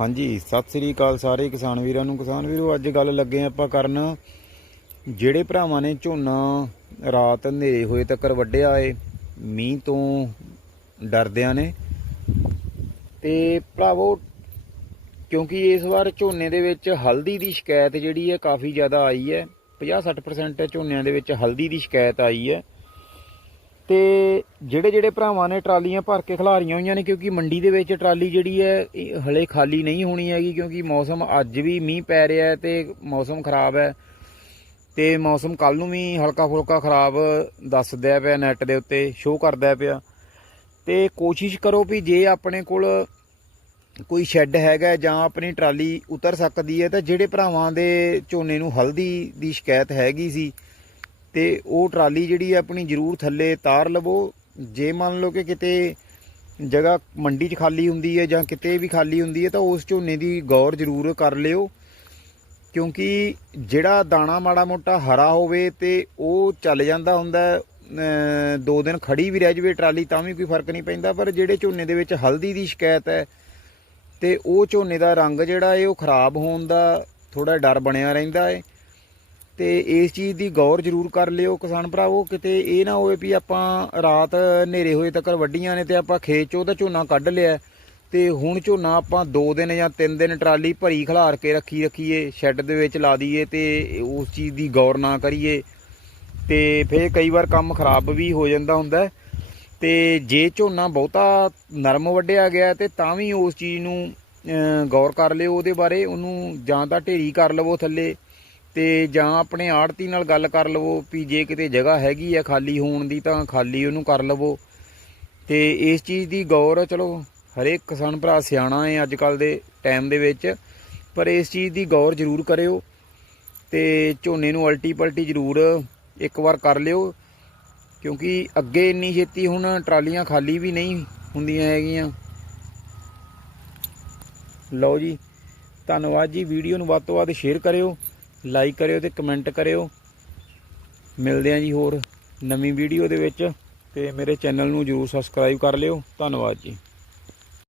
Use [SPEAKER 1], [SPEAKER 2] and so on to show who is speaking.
[SPEAKER 1] ਹਾਂਜੀ, ਸਤਿ ਸ੍ਰੀ ਅਕਾਲ ਸਾਰੇ ਕਿਸਾਨ ਵੀਰਾਂ ਨੂੰ। ਕਿਸਾਨ ਵੀਰੋ, ਅੱਜ ਗੱਲ ਲੱਗੇ ਆਪਾਂ ਕਰਨ ਜਿਹੜੇ ਭਰਾਵਾਂ ਨੇ ਝੋਨਾ ਰਾਤ ਹਨੇਰੇ ਹੋਏ ਤੱਕ ਵੱਢਿਆ ਏ, ਮੀਂਹ ਤੋਂ ਡਰਦਿਆਂ ਨੇ। ਤੇ ਭਰਾਵੋ, ਕਿਉਂਕਿ ਇਸ ਵਾਰ ਝੋਨੇ ਦੇ ਵਿੱਚ ਹਲਦੀ ਦੀ ਸ਼ਿਕਾਇਤ ਜਿਹੜੀ ਹੈ ਕਾਫੀ ਜ਼ਿਆਦਾ ਆਈ ਹੈ। 50-60% ਝੋਨਿਆਂ ਦੇ ਵਿੱਚ ਹਲਦੀ ਦੀ ਸ਼ਿਕਾਇਤ ਆਈ ਹੈ। ਤੇ ਜਿਹੜੇ ਜਿਹੜੇ ਭਰਾਵਾਂ ਨੇ ਟਰਾਲੀਆਂ ਭਰ ਕੇ ਖਿਲਾਰੀਆਂ ਹੋਈਆਂ ਨੇ, ਕਿਉਂਕਿ ਮੰਡੀ ਦੇ ਵਿੱਚ ਟਰਾਲੀ ਜਿਹੜੀ ਹੈ, ਇਹ ਹਲੇ ਖਾਲੀ ਨਹੀਂ ਹੋਣੀ ਹੈਗੀ, ਕਿਉਂਕਿ ਮੌਸਮ ਅੱਜ ਵੀ ਮੀਂਹ ਪੈ ਰਿਹਾ ਹੈ ਤੇ ਮੌਸਮ ਖਰਾਬ ਹੈ। ਤੇ ਮੌਸਮ ਕੱਲ ਨੂੰ ਵੀ ਹਲਕਾ ਫੁਲਕਾ ਖਰਾਬ ਦੱਸਦਾ ਪਿਆ ਨੈਟ ਦੇ ਉੱਤੇ ਸ਼ੋਅ ਕਰਦਾ ਪਿਆ। ਤੇ ਕੋਸ਼ਿਸ਼ ਕਰੋ ਵੀ ਜੇ ਆਪਣੇ ਕੋਲ ਕੋਈ ਸ਼ੈੱਡ ਹੈਗਾ ਜਾਂ ਆਪਣੀ ਟਰਾਲੀ ਉਤਰ ਸਕਦੀ ਹੈ, ਤਾਂ ਜਿਹੜੇ ਭਰਾਵਾਂ ਦੇ ਝੋਨੇ ਨੂੰ ਹਲਦੀ ਦੀ ਸ਼ਿਕਾਇਤ ਹੈਗੀ ਸੀ ਤੇ ਉਹ ਟਰਾਲੀ ਜਿਹੜੀ ਹੈ ਆਪਣੀ ਜ਼ਰੂਰ ਥੱਲੇ ਤਾਰ ਲਵੋ। ਜੇ ਮੰਨ ਲਓ ਕਿ ਕਿਤੇ ਜਗ੍ਹਾ ਮੰਡੀ 'ਚ ਖਾਲੀ ਹੁੰਦੀ ਹੈ ਜਾਂ ਕਿਤੇ ਵੀ ਖਾਲੀ ਹੁੰਦੀ ਹੈ ਤਾਂ ਉਸ ਝੋਨੇ ਦੀ ਗੌਰ ਜ਼ਰੂਰ ਕਰ ਲਿਓ। ਕਿਉਂਕਿ ਜਿਹੜਾ ਦਾਣਾ ਮਾੜਾ ਮੋਟਾ ਹਰਾ ਹੋਵੇ ਤੇ ਉਹ ਚੱਲ ਜਾਂਦਾ ਹੁੰਦਾ ਦੋ ਦਿਨ ਖੜੀ ਵੀ ਰਹਿ ਜਵੇ ਟਰਾਲੀ ਤਾਂ ਵੀ ਕੋਈ ਫ਼ਰਕ ਨਹੀਂ ਪੈਂਦਾ। ਪਰ ਜਿਹੜੇ ਝੋਨੇ ਦੇ ਵਿੱਚ ਹਲਦੀ ਦੀ ਸ਼ਿਕਾਇਤ ਹੈ ਤੇ ਉਹ ਝੋਨੇ ਦਾ ਰੰਗ ਜਿਹੜਾ ਹੈ ਉਹ ਖਰਾਬ ਹੋਣ ਦਾ ਥੋੜਾ ਡਰ ਬਣਿਆ ਰਹਿੰਦਾ ਹੈ ਤੇ ਇਸ ਚੀਜ਼ ਦੀ ਗੌਰ ਜ਼ਰੂਰ ਕਰ ਲਿਓ ਕਿਸਾਨ ਭਰਾਵੋ, ਕਿਤੇ ਇਹ ਨਾ ਹੋਵੇ ਵੀ ਆਪਾਂ ਰਾਤ ਹਨੇਰੇ ਹੋਏ ਤੱਕ ਵੱਡੀਆਂ ਨੇ ਤੇ ਆਪਾਂ ਖੇਤ ਚੋਂ ਤਾਂ ਝੋਨਾ ਕੱਢ ਲਿਆ ਤੇ ਹੁਣ ਝੋਨਾ ਆਪਾਂ 2 ਦਿਨ ਜਾਂ 3 ਦਿਨ ਟਰਾਲੀ ਭਰੀ ਖਲਾਰ ਕੇ ਰੱਖੀ ਰੱਖੀਏ, ਸ਼ੈੱਡ ਦੇ ਵਿੱਚ ਲਾ ਦਈਏ ਤੇ ਉਸ ਚੀਜ਼ ਦੀ ਗੌਰ ਨਾ ਕਰੀਏ ਤੇ ਫੇਰ ਕਈ ਵਾਰ ਕੰਮ ਖਰਾਬ ਵੀ ਹੋ ਜਾਂਦਾ ਹੁੰਦਾ ਹੈ। ਤੇ ਜੇ ਝੋਨਾ ਬਹੁਤਾ ਨਰਮ ਵੱਢਿਆ ਗਿਆ ਤੇ ਤਾਂ ਵੀ ਉਸ ਚੀਜ਼ ਨੂੰ ਗੌਰ ਕਰ ਲਿਓ ਉਹਦੇ ਬਾਰੇ, ਉਹਨੂੰ ਜਾਂ ਤਾਂ ਢੇਰੀ ਕਰ ਲਵੋ ਥੱਲੇ ਤੇ ਜਾਂ ਆਪਣੇ ਆੜਤੀ ਨਾਲ ਗੱਲ ਕਰ ਲਵੋ ਵੀ ਜੇ ਕਿਤੇ ਜਗ੍ਹਾ ਹੈਗੀ ਆ ਖਾਲੀ ਹੋਣ ਦੀ ਤਾਂ ਖਾਲੀ ਉਹਨੂੰ ਕਰ ਲਵੋ। ਤੇ ਇਸ ਚੀਜ਼ ਦੀ ਗੌਰ ਚਲੋ, ਹਰੇਕ ਕਿਸਾਨ ਭਰਾ ਸਿਆਣਾ ਹੈ ਅੱਜ ਕੱਲ ਦੇ ਟਾਈਮ ਦੇ ਵਿੱਚ, ਪਰ ਇਸ ਚੀਜ਼ ਦੀ ਗੌਰ ਜ਼ਰੂਰ ਕਰਿਓ ਤੇ ਝੋਨੇ ਨੂੰ ਅਲਟੀ ਪਲਟੀ ਜ਼ਰੂਰ ਇੱਕ ਵਾਰ ਕਰ ਲਿਓ, ਕਿਉਂਕਿ ਅੱਗੇ ਇੰਨੀ ਛੇਤੀ ਹੁਣ ਟਰਾਲੀਆਂ ਖਾਲੀ ਵੀ ਨਹੀਂ ਹੁੰਦੀਆਂ ਹੈਗੀਆਂ। ਲਓ ਜੀ, ਧੰਨਵਾਦ ਜੀ, ਵੀਡੀਓ ਨੂੰ ਵੱਧ ਤੋਂ ਵੱਧ ਸ਼ੇਅਰ ਕਰਿਓ। ਲਾਈਕ ਕਰਿਓ ਤੇ ਕਮੈਂਟ ਕਰਿਓ। ਮਿਲਦੇ ਆਂ ਜੀ ਹੋਰ ਨਵੀਂ ਵੀਡੀਓ ਦੇ ਵਿੱਚ ਤੇ ਮੇਰੇ ਚੈਨਲ ਨੂੰ ਜਰੂਰ ਸਬਸਕ੍ਰਾਈਬ ਕਰ ਲਿਓ। ਧੰਨਵਾਦ ਜੀ।